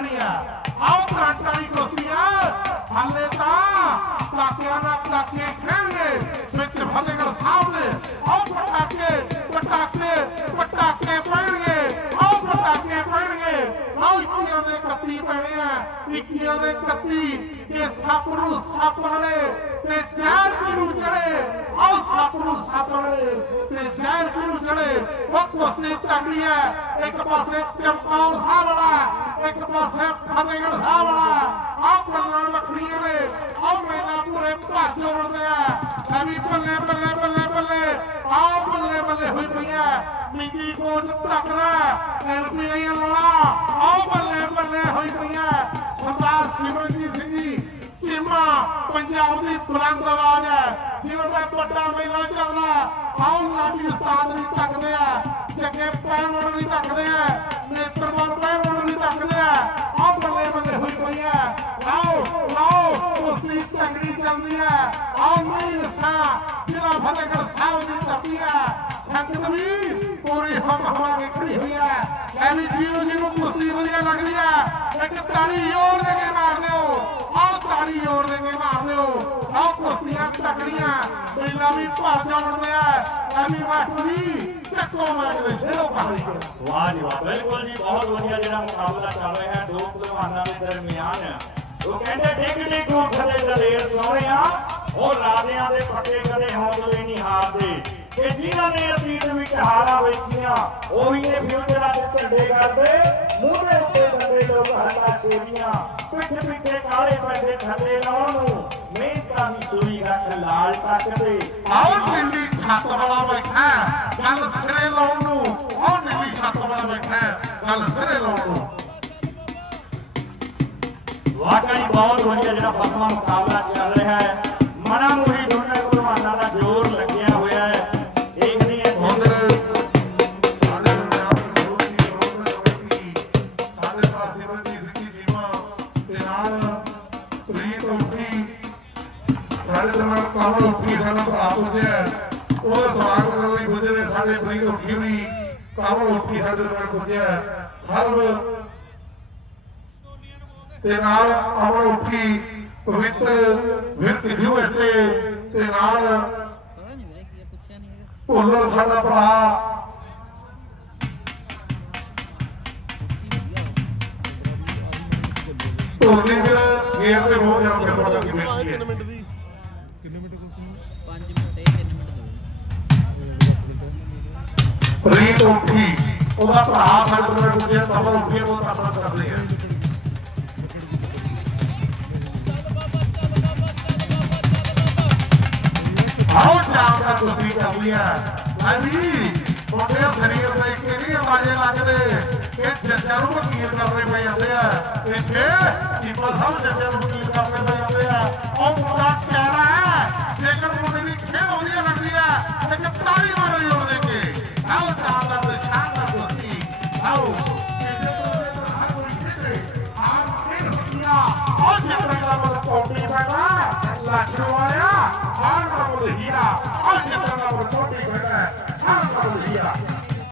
ਲੱਗਣੀ ਆਓ ਕਰੰਟ ਵਾਲੀ ਕੁਸ਼ਤੀ ਆ। ਤਾਂ ਟਾਕਿਆਂ ਨਾਲ ਟਾਕੇ ਖੇਡਣਗੇ ਵਿੱਚ ਫਤਿਹਗੜ੍ਹ ਸਾਹਿਬ ਦੇ। ਆਓ ਪਟਾਕੇ ਪਟਾਕੇ ਪਟਾਕੇ ਪੈਣਗੇ। ਆਓ ਪਟਾਕੇ ਪੈਣਗੇ। ਆਓ ਇੱਕੀਆਂ ਦੇ 31 ਪੈਣੇ ਆ। ਇੱਕੀਆਂ ਦੇ 31 ਇਹ ਸੱਪ ਨੂੰ ਸੱਪ ਵਾਲੇ ਤੇ ਜ਼ਹਿਰ ਕਿਨੂੰ ਚੜੇ। ਆਓ ਸੱਪ ਨੂੰ ਸੱਪ ਵਾਲੇ ਤੇ ਜ਼ਹਿਰ ਕਿਨੂੰ ਚੜੇ। ਕੁਸ਼ਤੀ ਤਕੜੀ ਹੈ ਇੱਕ ਪਾਸੇ ਚਮਕੌਰ ਸਾਹਿਬ ਵਾਲਾ ਇੱਕ ਪਾਸੇ ਫਤਿਹਗੜ੍ਹ ਸਾਹਿਬ ਵਾਲਾ ਆਹ ਬੱਲਾਂ ਲੱਖੜੀਆਂ ਨੇ, ਆਹ ਮੇਲਾ ਪੂਰੇ ਭੱਜ ਉੜਦੇ ਆ। ਐਵੇਂ ਬੱਲੇ ਬੱਲੇ ਬੱਲੇ ਬੱਲੇ, ਆਹ ਬੱਲੇ ਬੱਲੇ ਹੋਈ ਪਈਆਂ ਨੀਤੀ ਕੋਚ ਟੱਕਰਾ ਐਨਪੀਆਈ ਲਾਲਾ ਆਹ ਬੱਲੇ ਬੱਲੇ ਹੋਈ ਪਈਆਂ ਸਰਦਾਰ ਸਿਮਰਨਜੀਤ ਸਿੰਘ ਜੀ, ਚੀਮਾ ਪੰਜਾਬ ਦੀ ਬੁਲੰਦ ਆਵਾਜ਼ ਹੈ। ਜਿਵੇਂ ਦਾ ਵੱਡਾ ਮੇਲਾ ਚੱਲਦਾ ਆਓ ਲਾਡੀ ਉਸਤਾਦ ਵੀ ਤੱਕਦੇ ਆ। ਚੰਗੇ ਪੈਣ ਵਾਲੇ ਵੀ ਤੱਕਦੇ ਆ ਨੇਤਰਮਲ ਪੈਣ ਵਾਲੇ ਵੀ ਤੱਕਦੇ ਆ। ਆਓ ਬੱਲੇ ਬੱਲੇ ਹੋਈ ਪਈ ਆ। ਆਓ ਆਓ ਕੁਸ਼ਤੀ ਤੰਗੜੀ ਚੱਲਦੀ ਆ। ਆਓ ਮੀਰ ਰਸਾ ਜ਼ਿਲ੍ਹਾ ਫਤਿਹਗੜ੍ਹ ਸਾਹਿਬ ਦੀ ਧਰਤੀ ਆ। ਸੰਗਤ ਵੀ ਪੂਰੀ ਹਮ ਹਵਾ ਵੇਖਣੀ ਖੜੀ ਹੋਈ ਆ। ਐਵੇਂ ਜੀਰੋ ਜੀਰੋ ਕੁਸ਼ਤੀ ਵਧੀਆ ਲੱਗਦੀ ਆ। ਇੱਕ ਤਾੜੀ ਜ਼ੋਰ ਦੇ ਕੇ ਮਾਰ ਦਿਓ। ਆਓ ਤਾੜੀ ਜ਼ੋਰ ਦੇ ਕੇ ਮਾਰ ਦਿਓ। ਆਓ ਕੁਸ਼ਤੀਆਂ ਤਕੜੀਆਂ। ਪਹਿਲਾਂ ਵੀ ਭਰ ਜਾਣਦੇ ਆ ਐਵੇਂ ਮਾਸਟਰ ਜੀ ਚੱਕੋ ਮਾਰ ਦੇ ਸ਼ੇਰੋ ਵਾਹ ਜੀ ਵਾਹ। ਬਿਲਕੁਲ ਜੀ, ਬਹੁਤ ਵਧੀਆ ਜਿਹੜਾ ਮੁਕਾਬਲਾ ਚੱਲ ਰਿਹਾ ਹੈ। ਦੋ ਪਹਿਲਵਾਨਾਂ ਦੇ ਦਰਮਿਆਨ। ਉਹ ਕਹਿੰਦੇ ਡਿੱਗ ਡਿੱਗ ਉੱਠਦੇ ਦਲੇਰ ਸੋਹਣਿਆ ਉਹ ਰਾਜਿਆਂ ਦੇ ਪੱਕੇ ਕਦੇ ਹੌਸਲੇ ਨਹੀਂ ਹਾਰਦੇ। ਕਿ ਜਿਨ੍ਹਾਂ ਨੇ ਅਤੀਤ ਵਿੱਚ ਹਾਰਾਂ ਵੇਖੀਆਂ ਉਹੀ ਨੇ ਫਿਊਚਰਾਂ ਦੇ ਝੰਡੇ ਕਰਦੇ। ਹੱਲਾ ਪਿੱਠ ਪਿੱਛੇ ਕਾਲੇ ਪੈਸੇ ਥੱਲੇ ਲਾਉਣ। ਨੂੰ ਮਿਹਨਤਾਂ ਦੀ ਸੂਈ ਰੱਖ ਲਾਲ ਤੱਕਦੇ ਆਓ ਨੀਲੀ ਛੱਤ ਵਾਲਾ ਬੈਠਾ ਗੱਲ ਸਿਰੇ ਲਾਉਣ ਨੂੰ। ਆਓ ਨੀਲੀ ਛੱਤ ਵਾਲਾ ਬੈਠਾ ਗੱਲ ਸਿਰੇ ਲਾਉਣ ਨੂੰ। ਵਾਕਈ ਬਹੁਤ ਵਧੀਆ ਜਿਹੜਾ ਫਸਵਾ ਮੁਕਾਬਲਾ ਚੱਲ ਰਿਹਾ ਹੈ। ਸਾਡੇ ਦਰਬਾਰ ਕਾਮਲ ਉੱਠੀ ਸਾਡਾ ਭਰਾ ਪੁੱਜਿਆ ਉਹਦਾ ਸਵਾਗਤ ਕਰਨ ਲਈ ਪੁੱਜੇ ਸਾਡੇ ਪ੍ਰੀਤ ਉੱਠੀ ਵੀ ਕਾਮਲ ਉੱਠੀ ਸਾਡੇ ਦਰਬਾਰ ਪੁੱਜਿਆ ਸਰਬ ਤੇ ਨਾਲ ਅਮਰ ਉੱਠੀ ਪਵਿੱਤਰ ਵਿਰਕ ਯੂਐਸਏ ਤੇ ਨਾਲ ਪਤਾ ਸਾਡਾ ਭਰਾ ਢੋਲੀ ਵੀਰ ਗੇਰ ਤੇ ਹੋ ਜਾਣ ਕੇ ਤੁਹਾਡਾ ਕੀ ਬੇਨਤੀ ਹੈ ਮਿੰਟ ਦੀ? ਕਿੰਨੇ ਮਿੰਟ ਕੁੱਤੀ 5 ਮਿੰਟ? ਇਹ 3 ਮਿੰਟ ਦੋ। ਰੀਤ ਉੱਠੀ। ਉਹਦਾ ਭਰਾ ਸਾਡੇ ਕੋਲ ਪੁੱਜਿਆ ਤਬਰ ਉੱਠੀ ਉਹ ਤਾਂ ਆਪਣਾ ਕਰਦੇ ਆ। ਆਓ ਦਾ ਕੁਸ਼ਤੀ ਹਾਂਜੀ। ਮੁੰਡੇ ਸਰੀਰ ਦੇ ਕੇ ਆਵਾਜ਼ੇ ਲੱਗਦੇ ਕਿ ਜੱਜਾਂ ਨੂੰ ਵਕੀਲ ਕਰਨੇ ਪੈ ਜਾਂਦੇ ਆ। ਇੱਥੇ ਚੀਪਾ ਸਭ ਜੱਜਾਂ ਨੂੰ ਵਕੀਲ ਕਰਨੇ ਪੈ ਜਾਂਦੇ ਆ। ਉਹ ਮੁੰਡਾ ਪਿਆਰਾ ਹੈ। ਜੇਕਰ ਮੁੰਡੇ ਦੀ ਖੇਡ ਵਧੀਆ ਲੱਗਦੀ ਆ ਤੇ ਕਿ ਮਾਰੋ ਜੋਰ ਦੇ ਕੇ। ਆਓ ਜਾਮ ਦਾ ਤੇ ਸ਼ਾਨਦਾਰ ਕੁਸ਼ਤੀ ਆਓ। ਇਹਦੇ ਤੋਂ ਹੁੰਦੀਆਂ ਉਹ ਜਿੱਤਣ ਦਾ ਮਤਲਬ ਕੌਂਟੀ ਬੈਠਾ ਲੱਖ